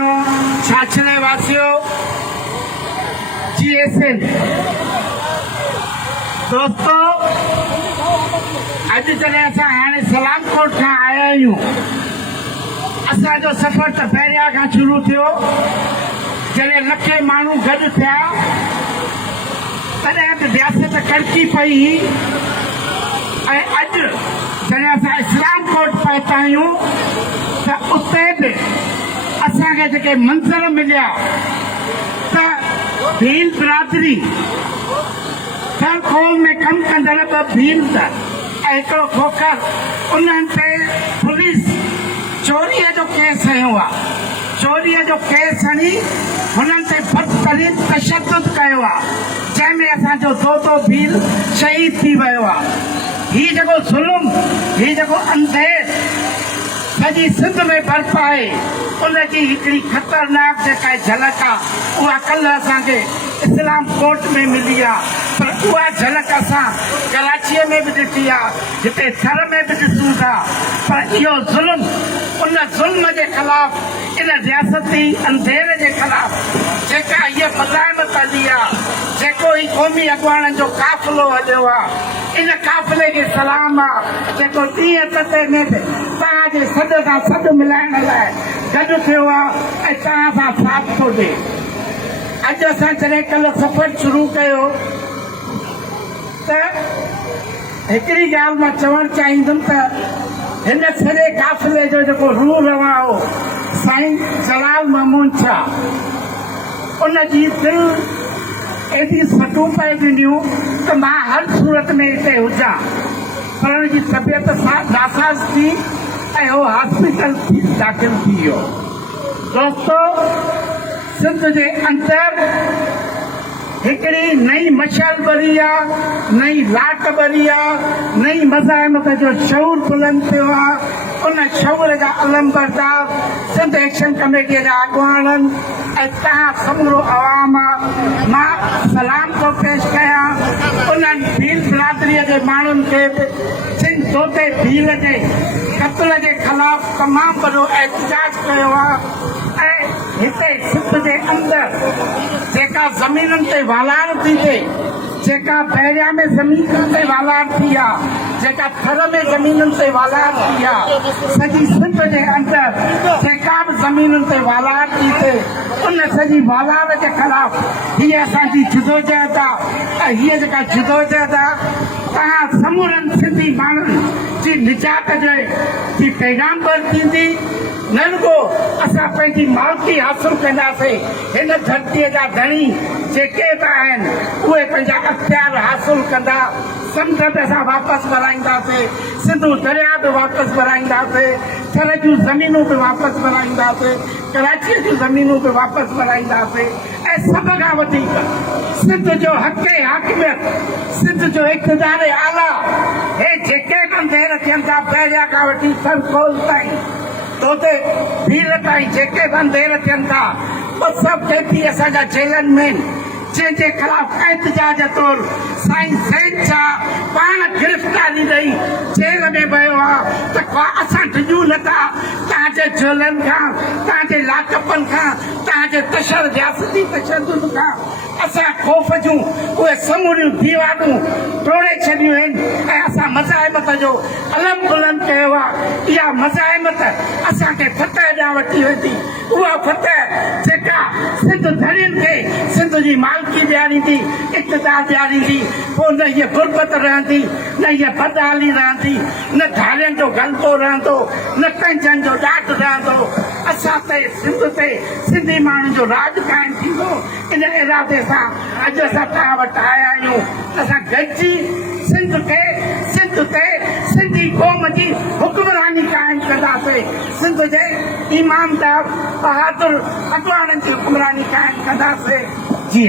छाछले वासियों GSN दोस्तों अॼु जॾहिं असां हाणे सलामकोट खां आया आहियूं असांजो सफ़र त पहिरियां खां शुरू थियो जॾहिं लखे माण्हू गॾु थिया तॾहिं बि रियासत कड़की पई ऐं अॼु जॾहिं असां इस्लामकोट पहुता आहियूं त उते बि असांखे जेके मंज़र मिलिया त भील बिरादरी खोल में कमु कंदड़ ॿ भील ऐं हिकिड़ो खोखर उन्हनि ते पुलिस चोरीअ जो केस हयो आहे चोरीअ जो केस हणी हुननि ते बदतरीन तशद्दुद कयो आहे जंहिंमें असांजो दोतो भील शहीद थी वियो आहे हीउ जेको ज़ुल्म हीउ जेको अंधेर सॼी सिंध में बर्फ आहे उनजी हिकिड़ी ख़तरनाक जेका झलक आहे उहा कल्ह असांखे इस्लामकोट में मिली आहे पर उहा झलक असां कराचीअ में बि ॾिठी आहे हिते थर में बि ॾिसूं था पर इहो ज़ुल्म उन ज़ुल्म जे ख़िलाफ़ इन रियासती अंधेर जे ख़िलाफ़ जेका हीअ मज़ाहिमत हली आहे जेको ही क़ौमी अॻुवाणनि जो क़ाफ़िलो हलियो आहे इन क़ाफ़िले खे सलाम आहे जेको ॾींहं सते में तव्हांजे सॾ सां सॾु मिलाइण लाइ गॾु थियो आहे ऐं तव्हां सां साथ थो ॾिए अॼु असां जॾहिं कल्ह सफ़र शुरू कयो त हिकिड़ी ॻाल्हि मां चवणु चाहींदुमि त हिन सॼे क़ाफ़िले जो जेको रूह रवा हो साईं जलाल महमूद शाह उनजी दिलि एॾी सटूं पए ॾिनियूं त मां हर सूरत में हिते हुजां पर हुनजी तबियत नासाज़ थी ऐं उहो हॉस्पिटल दाख़िल थी वियो दोस्तो सिंध जे अंदरि हिकिड़ी नई मशाल ॿरी आहे नई लाट ॿरी आहे नई मज़ाहिमत जो शऊर बुलंद थियो आहे उन शऊर जा अलमबरदार सिंध एक्शन कमेटीअ जा अॻुवाणनि ऐं तव्हां समूरो आवाम आहे मां सलाम थो पेश कयां उन्हनि भील बिरादरीअ जे माण्हुनि खे बि जिन दोते भील जे क़त्ल जे ख़िलाफ़ तमामु वॾो एहतजाज कयो आहे ऐं हिते सिंध जे अंदरि जेका ज़मीनुनि ते वालाड़ थी थिए जेका पहिरियां में ज़मीन ते वालाड़ थी आहे जेका थर में ज़मीनुनि ते वालाड़ थी आहे सॼी सिंध जे अंदरि जेका बि ज़मीनुनि ते वालाड़ थी थिए उन सॼी वालाड़ जे ख़िलाफ़ हीअ असांजी जिदोजहद आहे ऐं हीअ जेका जिदोजहद आहे तव्हां समूरनि सिंधी माण्हुनि जी निजात जी पैगामबर थींदी न रुगो असां पंहिंजी मालिकी हासिल कंदासीं हिन धरतीअ जा धणी जेके बि आहिनि उहे पंहिंजा अख़्तियार हासिल कंदा समुंड बि असां वापसि भराईंदासीं सिंधू दरिया बि वापसि भराईंदासीं थर जूं ज़मीनूं बि वापसि भराईंदासीं कराचीअ जूं ज़मीनूं बि वापसि भराईंदासीं ऐं सभ खां वधीक सिंध जो हक़ हाकिमियत सिंध जो इक़्तिदार आला हे जेके बि अंधेर थियनि था पहिरियां खां वठी सरकोल ताईं तोते भील ताईं जेके बि अंधेर थियनि था उहे सभु जेकी असांजा जेलनि में जंहिंजे ख़िलाफ़ एहतजाज तौरु साईं सैद शाह पाण गिरफ़्तारी ॾेई जेल में वियो आहे त असां डिॼूं नथा तव्हांजे जेलनि खां तव्हांजे लाकपनि खां तव्हांजे रियासती तशद्दुद खां असां ख़ौफ़ जूं उहे समूरियूं दीवारूं तोड़े छॾियूं आहिनि ऐं असां मज़ाहिमत जो अलम बुलंद कयो आहे इहा मज़ाहिमत असांखे फतह ॾांहुं वठी वेंदी उहा फतह जेका सिंध धड़ियुनि खे सिंध जी मालिकी ॾियारींदी इक़्तिदार ॾियारींदी पोइ न हीअ गुरबत रहंदी न हीअ बदहाली रहंदी न धारियुनि जो गलतो रहंदो न कंजनि जो ॾाढ रहंदो असां ते सिंध ते सिंधी माण्हुनि जो राज क़ाइमु थींदो इन इरादे सां अॼु असां तव्हां वटि आया आहियूं असां गॾिजी सिंध ते सिंधी क़ौम जी हुक्मरानी क़ाइमु कंदासीं सिंध जे ईमानदार बहादुर अॻुवाणनि जी हुक्मरानी क़ाइमु कंदासीं जी